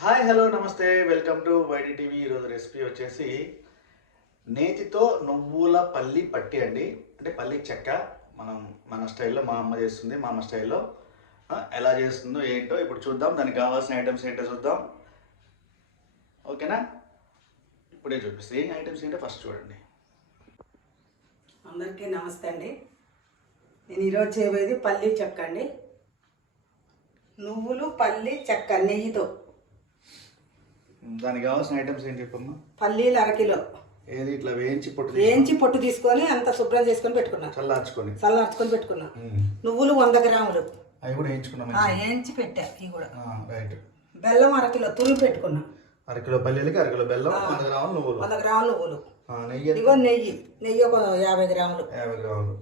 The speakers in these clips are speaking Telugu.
హాయ్ హలో నమస్తే. Welcome to YD TV. ఈరోజు రెసిపీ వచ్చేసి నేతితో నువ్వుల పల్లి పట్టి అండి. అంటే పల్లి చెక్క మనం మన స్టైల్లో మా అమ్మ చేస్తుంది మా అమ్మ స్టైల్లో. ఎలా చేస్తుందో ఏంటో ఇప్పుడు చూద్దాం. దానికి కావాల్సిన ఐటమ్స్ ఏంటో చూద్దాం. ఓకేనా? ఇప్పుడే చూపిస్తాను ఏం ఐటమ్స్ ఏంటో ఫస్ట్ చూడండి. అందరికీ నమస్తే అండి. నేను ఈరోజు చేయబోయేది పల్లి చెక్క అండి. నువ్వులు పల్లి చెక్క నెయ్యితో. దానికి కావాల్సిన ఐటమ్స్ ఏంటి చెప్పమ్మా? పల్లీలు అరకిలో ఏది ఇట్లా వేయించి పొట్టు వేయించి పొట్టు తీసుకొని అంత శుభ్రం చేసుకొని పెట్టుకున్నా. చల్లార్చుకొని. చల్లార్చుకొని పెట్టుకున్నా. నువ్వులు వంద గ్రాములు. అవి కూడా వేయించుకున్నాం వేయించి పెట్టా ఇవి కూడా. రైట్ బెల్లం అరకిలో తురిమి పెట్టుకున్నా. అరకిలో పల్లీలకి అరకిలో బెల్లం వంద గ్రాములు నువ్వులు. వంద గ్రాములు నువ్వులు. నెయ్యి? ఇదిగో నెయ్యి. నెయ్యి ఒక యాభై గ్రాములు. యాభై గ్రాములు.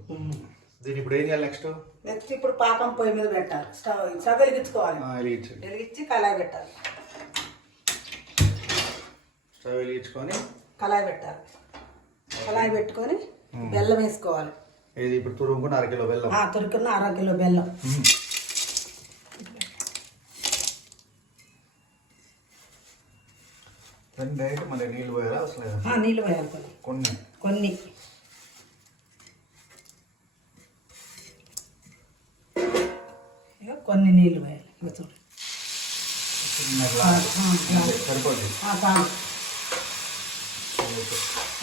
దీన్ని ఇప్పుడు ఏం చేయాలి నెక్స్ట్? నెక్స్ట్ ఇప్పుడు పాకం పొయ్యి మీద పెట్టాలి. స్టవ్ వెలిగించండి. వెలిగించి కళాయి పెట్టాలి. స్టవ్ వెలిగించుకొని కళాయి పెట్టాలి. కళాయి పెట్టుకొని బెల్లం వేసుకోవాలి. ఇది ఇప్పుడు తురుముకుని అరకిలో బెల్లం? తురుకున్న అర కిలో బెల్లం. డైరెక్ట్ మళ్ళీ నీళ్ళు అసలు? ఆ, నీళ్ళు వేయాలి కొన్ని. కొన్ని. నీళ్ళు ఇగో చూడు. చిన్న ఆ, గ్లాస్ ఆ, సరిపోద్ది ఆ, చాలు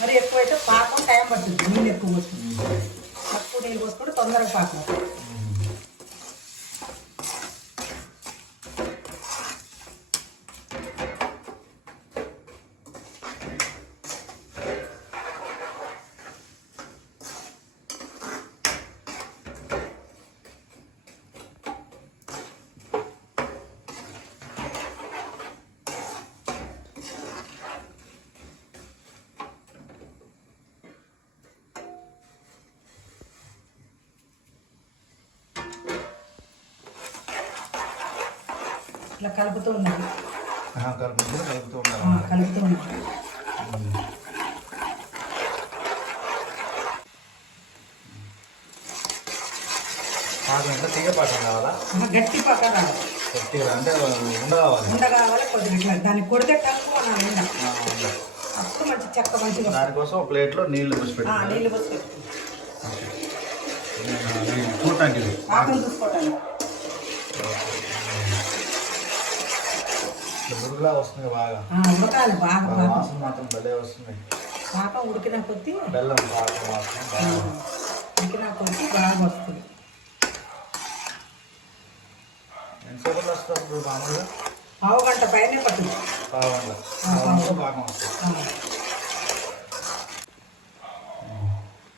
మరి ఎక్కువైతే పాకం టైం పడుతుంది నీళ్ళు ఎక్కువ పోసుకుంటే తక్కువ నీళ్ళు పోసుకుంటే తొందరగా పాకం ఇట్లా కలుపుతూ ఉండాలి. కలుపుతూ ఉండాలి. కలుపుతూ ఉండాలి. పాకం ఎంత? తీగ పాకం కావాలా? గట్టి పక్క రావాలి గట్టిగా అంటే ఉండ కావాలి ఉండ కావాలి కొద్దిగా ఇట్లా. దాన్ని కొడితే తక్కువ. అప్పుడు మంచి చెక్క మంచిగా. దానికోసం ఒక ప్లేట్లో నీళ్ళు పోసి చూడటానికి పాకం చూసుకోవటానికి. మురుగులా వస్తుంది బాగా. ఉడకాలి బాగా బాగా వాసన మాత్రం భలే వస్తుంది. పాకం ఉడికిన కొద్దీ బెల్లం పాకం వాసన బాగా. ఉడికిన కొద్దీ బాగా వస్తుంది. ఎంతసేపు వస్తుంది మామూలుగా? పావు గంట పైనే పట్టింది పావంగా పావంతో పాకం వస్తుంది. ఆ,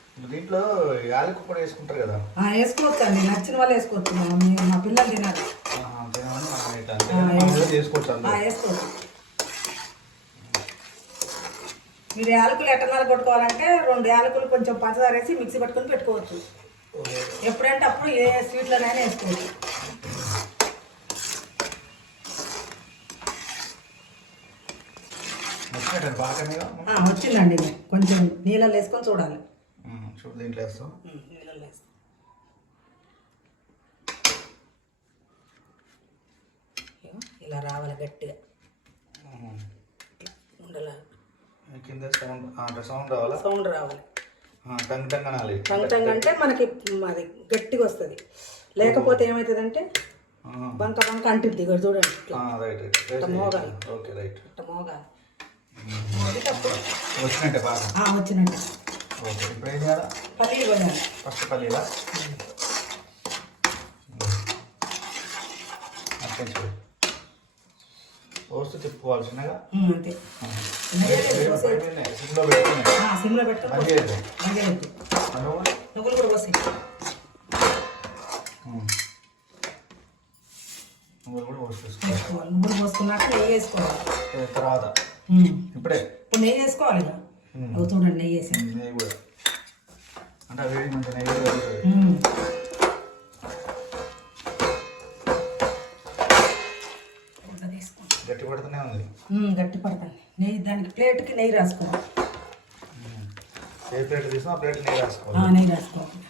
ఇప్పుడు దీంట్లో యాలకు కూడా వేసుకుంటారు కదా? వేసుకోవచ్చు అండి నచ్చిన వాళ్ళు వేసుకోవచ్చు. మా పిల్లలు తినాలి ఆహా, తినమని మనం ఇట్లా అంటే ఆ, మామూలుగా చేసుకోవచ్చు ఆ, అందరూ వేసుకోవచ్చు. మీరు యాలకులు ఎట్టనాలు కొట్టుకోవాలంటే రెండు యాలకులు కొంచెం పంచదార వేసి మిక్సీ పట్టుకొని పెట్టుకోవచ్చు. ఎప్పుడంటే అప్పుడు ఏ స్వీట్లోనైనా వేసుకోవచ్చు. వచ్చిందండి కొంచెం నీళ్ళలో వేసుకొని చూడాలి. నీళ్ళలో వేస్తాం. ఇలా రావాలి గట్టిగా. ఉండలా. కింద సౌండ్ అంటే సౌండ్ రావాలా? సౌండ్ రావాలి. ఆ, టంగ్ టంగ్ అనాలి టంగ్ టంగ్ అంటే మనకి అది గట్టిగా వస్తుంది. లేకపోతే ఏమవుతుందంటే బంక బంక అంటుంది ఇక్కడ చూడండి రైట్ మోగాలి. ఓకే రైట్ ఇట్లా మోగాలి. మోగేటప్పుడు వచ్చినట్టే బాగా వచ్చినట్టు. ఓకే ఇప్పుడు ఏం చేయాలా? పల్లీలు కొనాలి. ఫస్ట్ పల్లీలా? చూడు పోస్తూ తిప్పుకోవాలి చిన్నగా ఉమ్, అంతే సిమ్లో పెట్టుకున్నాయి నువ్వులు కూడా పోసి నువ్వులు కూడా పోసి తీసుకోవాలి వేసుకోవాలి నువ్వులు పోసుకున్నాక నెయ్యి వేసుకోవాలి. తర్వాత. ఇప్పుడే? ఇప్పుడు నెయ్యి వేసుకోవాలి ఇక చూడండి నెయ్యి వేసి నెయ్యి కూడా. అంటే వేడి మంచి నెయ్యి గట్టి పడుతూనే ఉంది. గట్టి పడకండి నెయ్యి దానికి ప్లేట్కి నెయ్యి రాసుకో ఏ ప్లేట్ తీసుకో ఆ ప్లేట్ నెయ్యి రాసుకో నెయ్యి రాసుకోవాలి.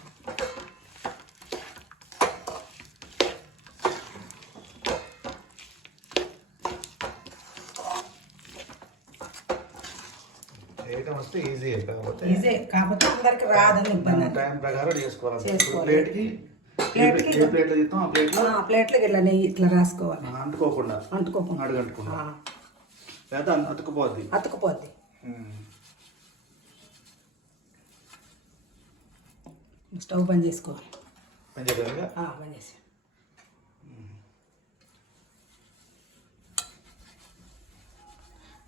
చేయటం వస్తే ఈజీ కాకపోతే ఈజీ కాకపోతే అందరికి రాదని ఇబ్బంది. టైం ప్రకారం చేసుకోవాలి. ప్లేట్కి ప్లేట్కి ఏ ప్లేట్లో తీస్తాం ఆ ప్లేట్లో? ప్లేట్లకి ఇట్లా నెయ్యి ఇట్లా రాసుకోవాలి. అంటుకోకుండా. అంటుకోకుండా. అడుగంటుకుండా లేదా అతుకుపోద్ది. అతుకుపోద్ది. స్టవ్ బంద్ చేసుకోవాలి. చేయగలగా ఆ, బంద్ చేసి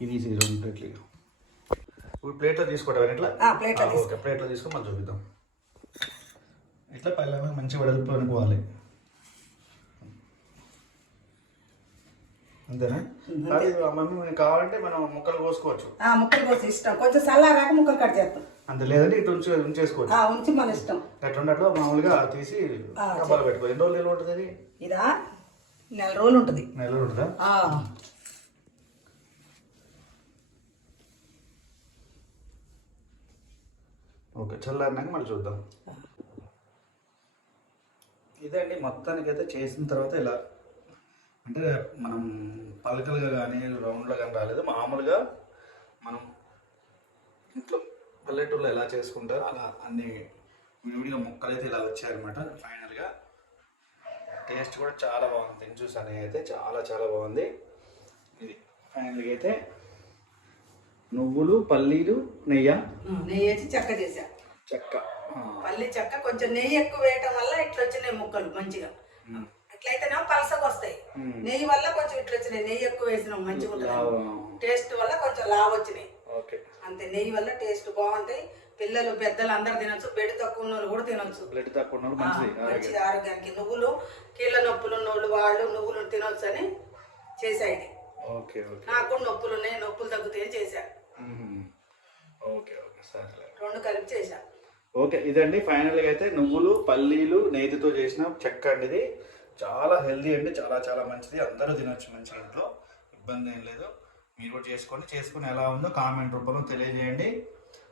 ఇది రెండు ప్లేట్లు. ఇప్పుడు ప్లేట్లో తీసుకోవడం ఎట్లా ప్లేట్లో ఓకే ప్లేట్లో తీసుకొని మళ్ళీ చూపిద్దాం. ఇట్లా పైన మంచి వెడల్పు అనుకోవాలి. అంతేనా? అది మమ్మీ మనకి కావాలంటే మనం ముక్కలు కోసుకోవచ్చు. ఆ, ముక్కలు కోసి ఇష్టం. కొంచెం చల్లారాక ముక్కలు కట్ చేస్తాం. అంత లేదంటే ఇటు ఉంచి ఉంచేసుకోవచ్చు ఆ, ఉంచి మన ఇష్టం. అట్లా ఉన్నట్లు మామూలుగా తీసి డబ్బాలు పెట్టుకో ఎన్ని రోజులు ఉంటుంది అది? ఇదా? నెల రోజులు ఉంటుంది. నెల రోజులు ఉంటుందా? ఓకే చల్లారినాక మళ్ళీ చూద్దాం. ఇదండి మొత్తానికి అయితే చేసిన తర్వాత ఇలా. అంటే మనం పలకలుగా కానీ రౌండ్లో కానీ రాలేదు. మామూలుగా మనం ఇంట్లో పల్లెటూరులో ఎలా చేసుకుంటారో అలా అన్ని విడిగా ముక్కలు అయితే ఇలా వచ్చాయన్నమాట. ఫైనల్గా టేస్ట్ కూడా చాలా బాగుంది. తిని చూసాను అయితే చాలా చాలా బాగుంది. ఇది ఫైనల్గా అయితే నువ్వులు పల్లీలు నెయ్యి. నెయ్యి వేసి చెక్క చేసా. చెక్క. పల్లి చెక్క కొంచెం నెయ్యి ఎక్కువ వేయటం వల్ల ఇట్లా వచ్చినాయి ముక్కలు మంచిగా. అట్లయితేనేమో పలసగా వస్తాయి. నెయ్యి వల్ల కొంచెం ఇట్లా వచ్చినాయి నెయ్యి ఎక్కువ వేసినాం మంచిగా ఉంటుంది. టేస్ట్ వల్ల కొంచెం లావు వచ్చినాయి అంతే నెయ్యి వల్ల టేస్ట్ బాగుంటాయి. పిల్లలు పెద్దలు అందరు తినొచ్చు బెడ్ తక్కువ ఉన్న వాళ్ళు కూడా తినొచ్చు. బ్లడ్ తక్కువ మంచిది ఆరోగ్యానికి. నువ్వులు కీళ్ళ నొప్పులు ఉన్న వాళ్ళు నువ్వులు తినొచ్చు అని ఓకే నాకు నొప్పులు ఉన్నాయి నొప్పులు తగ్గుతాయని చేశా. మ్మ్. ఓకే ఓకే సరే రెండు కలిపి చేశా. ఓకే ఇదండి. ఫైనల్గా అయితే నువ్వులు పల్లీలు నేతితో చేసిన చెక్క అండి ఇది చాలా హెల్దీ అండి చాలా చాలా మంచిది. అందరూ తినొచ్చు మంచిగా ఇంట్లో ఇబ్బంది ఏం లేదు. మీరు కూడా చేసుకోండి. చేసుకుని ఎలా ఉందో కామెంట్ రూపంలో తెలియజేయండి.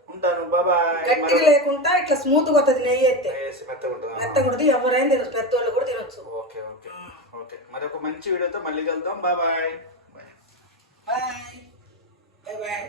ఉంటాను. బాబాయ్ గట్టిగా లేకుండా ఇట్లా స్మూత్ కొత్తది నెయ్యి అయితే. మెత్తగా ఉంటుందా? మెత్తగా ఉంటుంది. ఎవరైనా తినొచ్చు. పెద్దోళ్ళు కూడా తినొచ్చు. Okay okay. ఓకే. మరి ఒక మంచి వీడియోతో మళ్ళీ కలుద్దాం. Bye bye bye bye bye bye